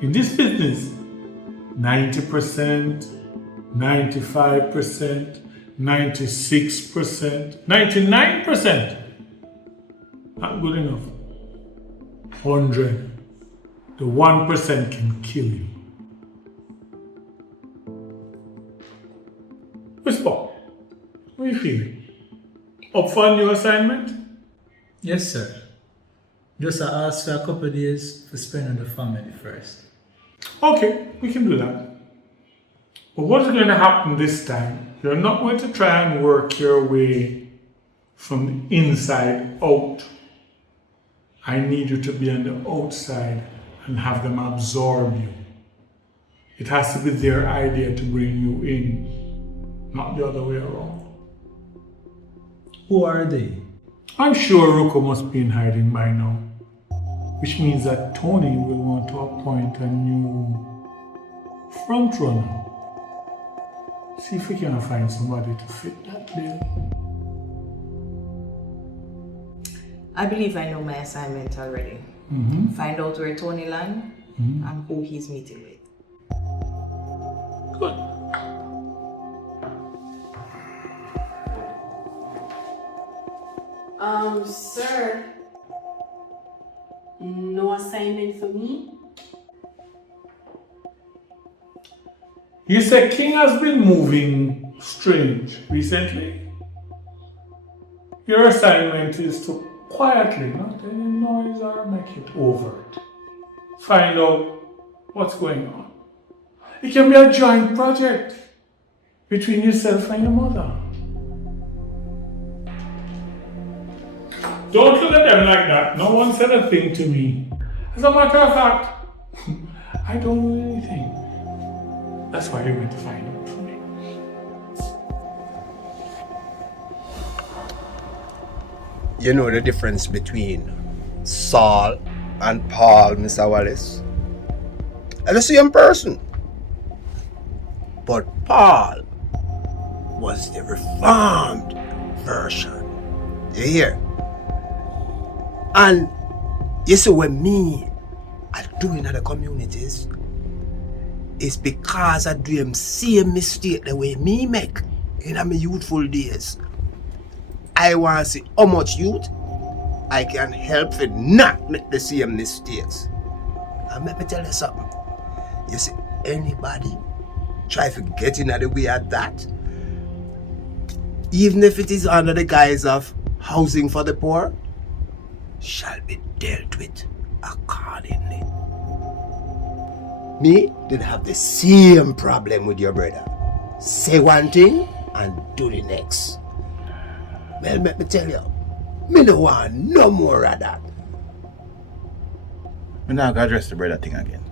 In this business, 90%, 95%, 96%, 99%. Not good enough. 100. The 1% can kill you. Whisper, what are you feeling? Up for a new assignment? Yes, sir. Just I asked for a couple of days to spend with the family first. Okay, we can do that. But what's going to happen this time? You're not going to try and work your way from the inside out. I need you to be on the outside and have them absorb you. It has to be their idea to bring you in, not the other way around. Who are they? I'm sure Rocco must be in hiding by now, which means that Tony will want to appoint a new front runner. See if we can find somebody to fit that bill. I believe I know my assignment already. Find out where Tony lands and who he's meeting with. Good. Sir, no assignment for me? You said King has been moving strange recently. Your assignment is to quietly, not any noise or make it overt. Find out what's going on. It can be a joint project between yourself and your mother. Don't look at them like that. No one said a thing to me. As a matter of fact, I don't know anything. That's why you're going to find out for me. You know the difference between Saul and Paul, Mr. Wallace? They're the same person. But Paul was the reformed version. You hear? And you see what me I do in other communities is because I do the same mistake the way me make in my youthful days. I want to see how much youth I can help it not make the same mistakes. And let me tell you something. You see, anybody try to get in the way of that, even if it is under the guise of housing for the poor, shall be dealt with accordingly. Me did have the same problem with your brother. Say one thing and do the next. Well, let me tell you, me don't want no more of that. I'm not going to address the brother thing again.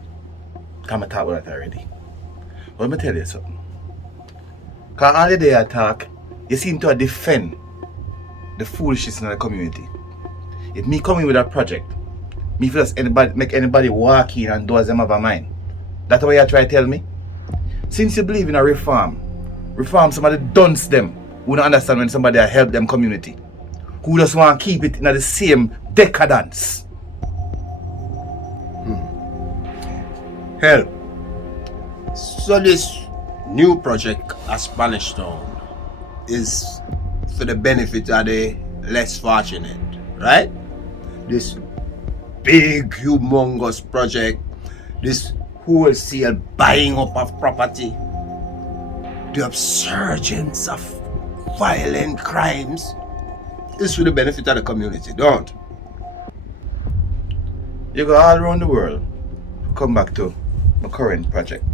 Because I talked about that already. But let me tell you something. Because all the day I talk, you seem to defend the foolishness in the community. If me coming with a project, me feel make anybody walk in and do as them have a mind. That's what you try to tell me? Since you believe in a reform somebody dunce them who don't understand when somebody help them community. Who just want to keep it in the same decadence. Help. So this new project at Spanish Town is for the benefit of the less fortunate, right? This big, humongous project, this wholesale buying up of property, the upsurgence of violent crimes is for the benefit of the community, don't? You go all around the world, come back to my current project.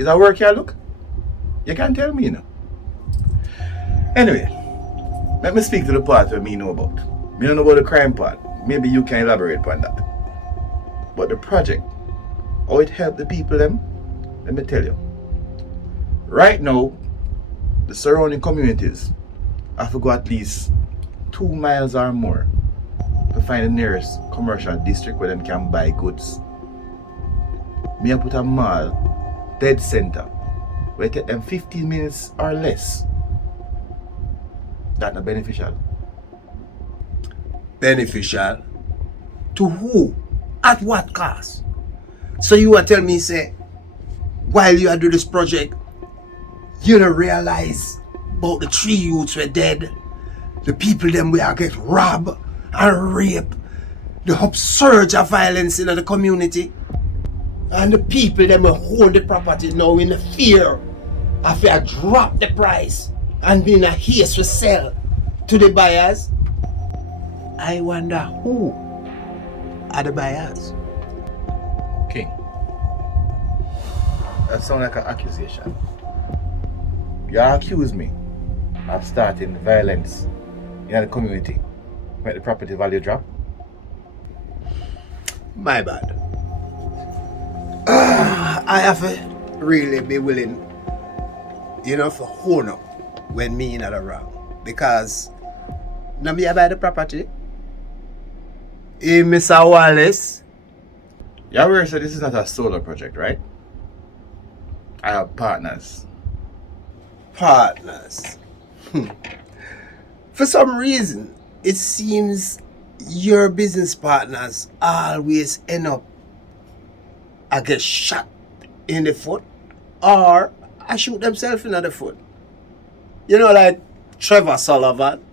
Is that work here, look? You can't tell me, you know. Anyway, let me speak to the part that me know about. Me don't know about the crime part. Maybe you can elaborate on that. But the project, how it helped the people them, let me tell you. Right now, the surrounding communities have to go at least 2 miles or more to find the nearest commercial district where them can buy goods. Me I put a mall, dead center, where it take them 15 minutes or less. That's not beneficial. Beneficial? To who? At what cost? So you want to tell me, say, while you are doing this project, you don't realize about the 3 youths were dead, the people them we are get robbed and raped, the upsurge of violence in the community, and the people them will hold the property now in the fear of you drop the price and be in a haste to sell to the buyers. I wonder who are the buyers. King, that sounds like an accusation. You accuse me of starting violence in the community, make the property value drop. My bad. I have to really be willing, for hold up when me not around. Because now me I buy the property. Mr. Wallace. You're aware, so this is not a solo project, right? I have partners. Partners. For some reason, it seems your business partners always end up I get shot in the foot or I shoot themselves in the foot. Like Trevor Sullivan.